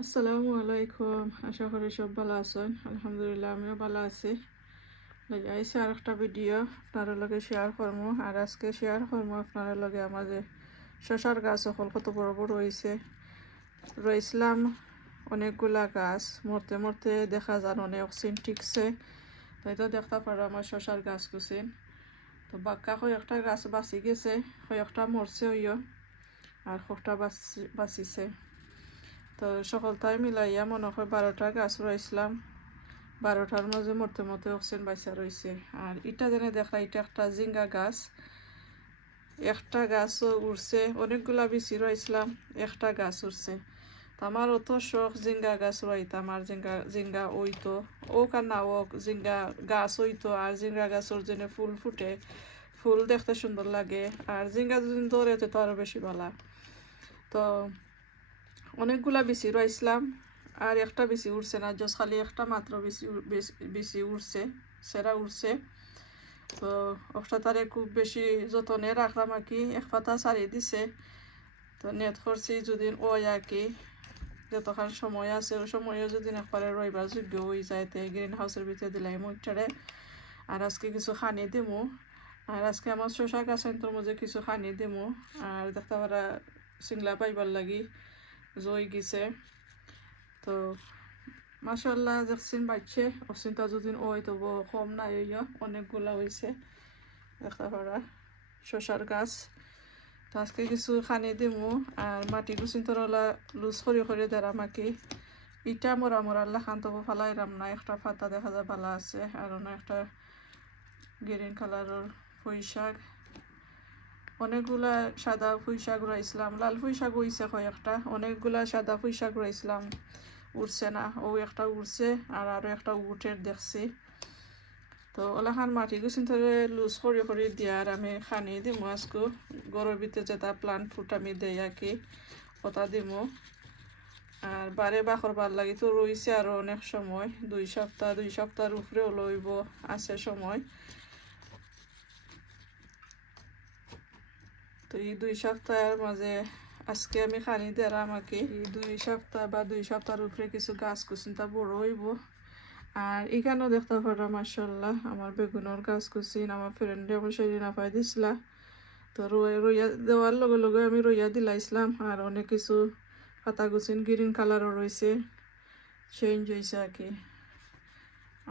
আসসালামু আলাইকুম, আশা করি সব ভালো আছেন। আলহামদুলিল্লাহ আমিও ভালো আছি। আইসি আর একটা ভিডিও আপনার লগে শেয়ার করবো। আর আজকে শেয়ার করবো আপনার লগে আমার যে শশার গাছ সকল কত বড় বড় হয়েছে। রইসলাম অনেকগুলা গাছ, মরতে মরতে দেখা যান অনেক অক্সিন ঠিকছে। তাই তো দেখতে পারো আমার শশার গাছ কুছিন। তো বাক্কা কয়েকটা গাছ বাঁচি গেছে, কয়েকটা মরছে হইও, আর কয়েকটা বাঁচিছে। তো সকলটাই মিলাইয়া মনে হয় 12টা গাছ রয়েছিলাম। 12টার মাঝে মরতে মরতে অক্সিজেন বাইসা রয়েছে। আর এটা জেনে দেখা এটা একটা জিঙ্গা গাছ। একটা গাছও উঠছে, অনেকগুলা বেশি রয়েছিলাম, একটা গাছ উঠছে। তো আমার অত শখ জিঙ্গা গাছ রইতাম, আর জিঙ্গা জিঙ্গা ওইতো ও কান্না ও জিঙ্গা গাছ হইতো। আর জিঙ্গা গাছের জন্য ফুল ফুটে, ফুল দেখতে সুন্দর লাগে। আর জিঙ্গা যদি ধরে তো আরো বেশি ভালো। তো অনেকগুলা বেশি রয়েছিলাম, আর একটা বেশি উঠছে না, জাস্ট খালি একটা মাত্র বেশি উঠছে, সেরা উঠছে। তো একটা তারে খুব বেশি যতনে রাখলাম আর কি, এক পাতা সারি দিছে। তো নেট করছি যদি ওই আর কি যতক্ষণ সময় আছে ওই সময়ে যদি একবারে রইবার যোগ্য হয়ে যায় তো গ্রিন হাউসের ভিতরে দিলাই মুইটারে। আর আজকে কিছু খানি দিমু। আর আজকে আমার শশা গাছের মধ্যে কিছু খানি দিমু। আর দেখতে পারা সিংলা পাইবার লাগি জই গেছে। তো মাশাআল্লাহ দেখছেন বাচ্চে অচিন্তা যদি ওই তো কম নাই হইয়া অনেকগুলা হয়েছে। দেখতে পারা শশার গাছ। তো আজকে কিছু খানি দিমু। আর মাটি গুছিন্তরলা লুজ করে দেরাম আঁকি। ইটা মরা মরা আল্লাহ খান তবু ফালাইরাম না, একটা পাতা দেখা যায় ভালো আছে। আর অন্য একটা গ্রিন কালারের পুঁই শাক, অনেকগুলা সাদা পুঁই শাক রয়েছিলাম, লাল পুঁই শাক হয়েছে কয়েকটা, অনেকগুলা সাদা পুঁই শাক রয়েছিলাম উঠছে না, ও একটা উঠছে আর আরো একটা উঠের দেখছি। তো ওলাখান মাটি গুছিন ধরে লুজ করে দিয়ার আমি খানি দিমু আজকে। গরুর ভিতরে যেটা প্লান্ট ফুট আমি দেই আর কি ওটা দিমু। আর বারে বাখর বার লাগি তো রয়েছে আরো অনেক সময়, 2 সপ্তাহের উপরেও লইব আছে সময়। তো এই 2 সপ্তাহের মাঝে আজকে আমি খানি দিলাম আমাকে। এই 2 সপ্তাহ বা 2 সপ্তাহের উপরে কিছু গাছ কুচিনটা বড় হইব। আর এখানেও দেখতে পারলাম মাশাআল্লাহ আমার বেগুনের গাছ কুচিন আমার ফ্রেন্ডে আমার সেদিন আপাই দিছিলা। তো রইয়া দেওয়ার লগে লগে আমি রইয়া দিলাইছিলাম। আর অনেক কিছু পাতা কুচিন গ্রিন কালারও রয়েছে, চেঞ্জ হয়েছে আর কি।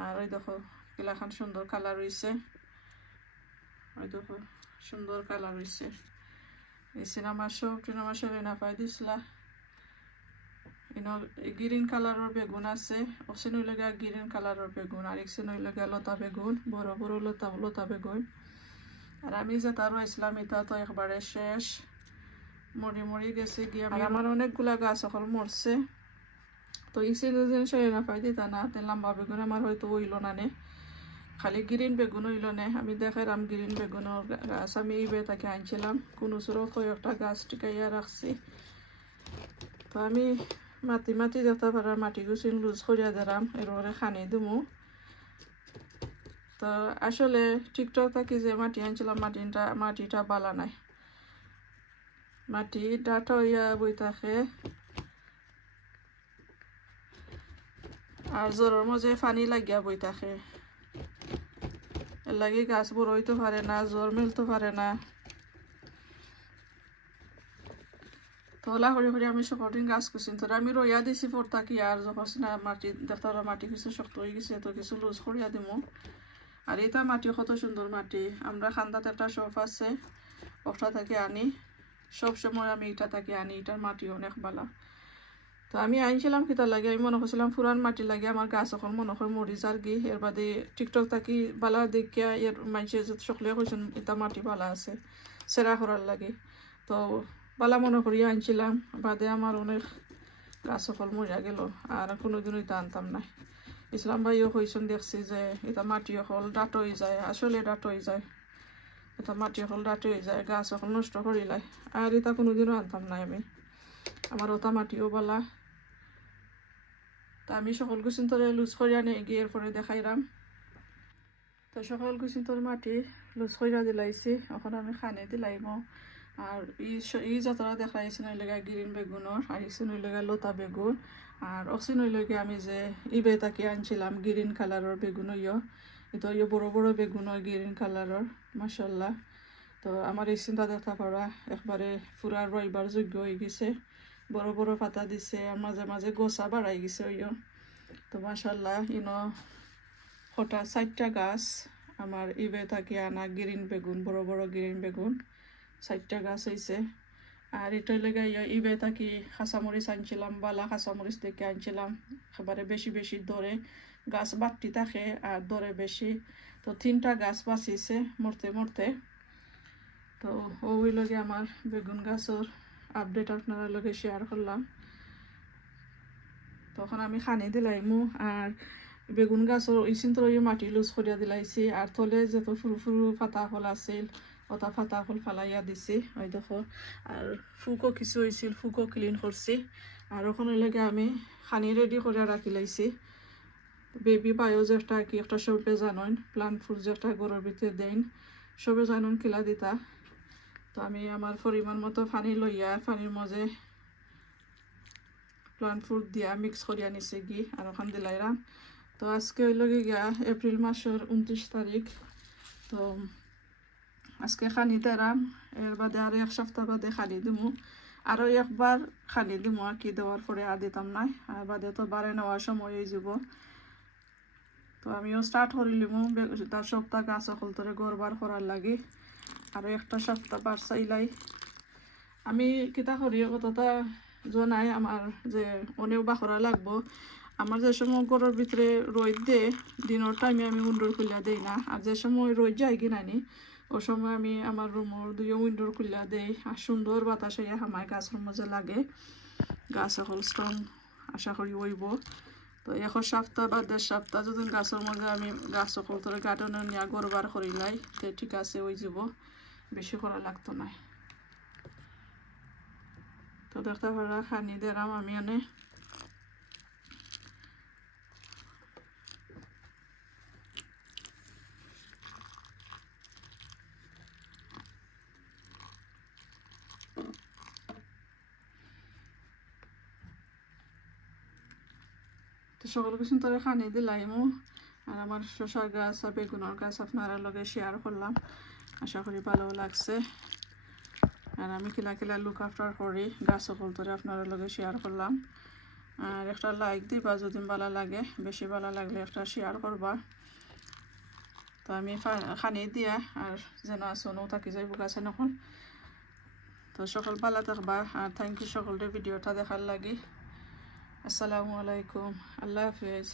আর ওই দেখো কিলাখান সুন্দর কালার হয়েছে, ওই দেখো সুন্দর কালার হয়েছে। এই সিনেমার আমার সেদিন আপাই দিছিলা। গ্রিন কালারের বেগুন আছে, ওখানে হইলে গ্রিন কালারের বেগুন, আর এখানে হইলে লতা বেগুন, বড় বড় লতা বেগুন। আর আমি যেটা রয়েছিলাম এটা তো একবারে শেষ, মরি গেছে গিয়ে। আর আমার অনেকগুলা গাছ এখন মরছে। তো এখানে যেন সেরে না পাই দিতা না, লম্বা বেগুন আমার হয়তো হইল না নে, খালি গ্রিন বেগুন হইল নে। আমি দেখাইলাম গ্রিন বেগুনের গাছ আমি এইবার তাকে আনছিলাম, কোনো সুরত কয়েকটা গাছ টিকাইয়া রাখছি। তো আমি মাটি দেখতে পারা মাটি গুছিন লুজ করিয়া দিলাম, এরপরে খানি দিমু। তো আসলে টিকটক থাকি যে মাটি আনছিলাম মাটিটা বালা নাই, মাটি ডাটা হইয়া বই থাকে। আর জ্বরের মাঝে পানি লাগিয়া বই থাকে, এর লাগে গাছ বড় হইতে পারে না, জ্বর মেলতে পারে না। তো ওলা করে আমি সকলদিন গাছ কুচিন তো আমি রইয়া দিছি পর থাকি। আর যখন না মাটি দেখতে মাটি কিছু শক্ত হয়ে গেছে তো কিছু লুজ করিয়া দিমু। আর এটা মাটি কত সুন্দর মাটি, আমরা খান্দাতে একটা শপ আছে ওটা থেকে আনি, সব সময় আমি এটা থেকে আনি, এটার মাটি অনেক ভালো। তো আমি আনছিলাম কিতা লাগে, আমি মনে করছিলাম পুরান মাটি লাগে আমার গাছ এখন মনে হয় মরি যার গি। এর বাদে টিকটক থাকি বালা দেখিয়া এর মানুষে সকলে কইছেন এটা মাটি ভালো আছে সেরা করার লাগে। তো বালা মনে করিয়া আনছিলাম, বাদে আমার অনেক গাছ সকল মরিয়া গেল। আর কোনোদিনও এটা আনতাম না। ইসলাম ভাইও কইছেন দেখছি যে এটা মাটি হল ডাট হয়ে যায়, আসলে ডাট হয়ে যায়, এটা মাটি হল ডাট হয়ে যায়, গাছ সকল নষ্ট করিলাই। আর এটা কোনোদিনও আনতাম না আমি, আমার ওটা মাটিও বলা। তা আমি সকল কুচিন্তরে লুজ করিয়া নিয়ে গিয়ে এরপরে দেখাইলাম। তো সকল কুচিন্তর মাটি লুজ করিয়া দিলাইছি, এখন আমি খানি দিলাইমো। আর এই যতটা দেখা যাচ্ছে নইলেগা গ্রিন বেগুনের আর ইসে নইলেগা লতা বেগুন আর অক্সি নইলেগে আমি যে ইবে তাকে আনছিলাম গ্রিন কালারের বেগুন এটা বড় বড় বেগুন গ্রিন কালারের মাশাল্লাহ। তো আমার এই চিন্তা দেখা করা একবারে পুরা রইবার যোগ্য হয়ে গেছে, বড় বড় পাতা দিছে আর মাঝে মাঝে গোছা বাড়াই গেছে তো মাশাল্লাহ হঠাৎ 4টা গাছ আমার ইবে তাকে আনা গ্রিন বেগুন, বড় বড় গ্রিন বেগুন 4টা গাছ হয়েছে। আর এটার লেগে ইবে তাকি কাঁচামরিচ আনছিলাম, বালা কাঁচামরিচ থেকে আনছিলাম, একেবারে বেশি বেশি দরে গাছ বাড়তি থাকে আর দরে বেশি। তো 3টা গাছ বাঁচিয়েছে মরতে মরতে। তো ওই লগে আমার বেগুন গাছের আপডেট আপনারা লগে শেয়ার করলাম। তখন আমি খানি দিলাইমু আর বেগুন গাছের ওই চিন্তা মাটি লুজ করিয়া দিলাইছি আর তলে যত ফুরু ফুরু পাতা ফল আছিল ওটা পাতা ফল ফালাইয়া দিছি ওই দেখো। আর ফুকও কিছু হয়েছিল, ফুকও ক্লিন করছি। আর ওখানে লেগে আমি খানি রেডি করে রাখি লাইছি। বেবি বায়ো যে একটা সবে জানেন প্লান্ট ফুড যে একটা গরুর ভিতরে দেন, সবে জানেন কিলা দিতা। তো আমি আমার পরিমাণ মতো পানি লইয়া পানির মাঝে প্লান্ট ফুড দিয়া মিক্স করিয়া নিছে গি আর ওখান দিলাইরাম। তো আজকে হইল গিয়া এপ্রিল মাসের 29 তারিখ। তো আজকে খানি দেরাম, এর বাদে আরো 1 সপ্তাহ বাদে খানি দিমু, আরো একবার খানি দিমু আর কি দেওয়ার পরে আর দিতাম না, আর বাদে তো বারে নেওয়ার সময় হয়ে যাব। তো আমিও স্টার্ট করিলিমু তার সপ্তাহ গাছ সকল তোরে গড়বার করার লাগে, আরো 1টা সপ্তাহ বার চাইলাই। আমি কিতা করি কতটা জানাই আমার যে অনেক বাখরা লাগবো। আমার যে সময় গরুর ভিতরে রোদ দে দিনের টাইমে আমি উইন্ডোর খুলিয়া দেই না, আর যে সময় রোদ যায় কি নানি ও সময় আমি আমার রুমের 2 উইন্ডোর খুলিয়া দেই আর সুন্দর বাতাস আইয়া আমার গাছের মধ্যে লাগে, গাছ এখন স্ট্রং আশা করি হইব। তো 1 সপ্তাহ বা 1.5 সপ্তাহ যদি গাছের মধ্যে আমি গাছ সকল তোর গার্ডেনে নিয়ে গড়বার করিলাই তো ঠিক আছে হয়ে যাব, বেশি করা লাগতো না। তো দেখতে পারা খানি দিলাম আমি অনেক। তো সকল কিছু তোরে খানি দিলাইমু আর আমার শশার গাছ আর বেগুনের গাছ আপনারা লগে শেয়ার করলাম, আশা করি ভালো লাগছে। আর আমি কিলা কিলা লুক আফটার করি গাছ সকল তোরে আপনারা লগে শেয়ার করলাম। আর একটা লাইক দিবা যদি ভালো লাগে, বেশি ভালো লাগলে একটা শেয়ার করবা। তো আমি খানি দিয়া আর যেন আসনো থাকি যাইব গাছে নকল। তো সকল ভালো থাকবা আর থ্যাংক ইউ সকলকে ভিডিওটা দেখার লাগি। আসসালামু আলাইকুম, আল্লাহ হাফেজ।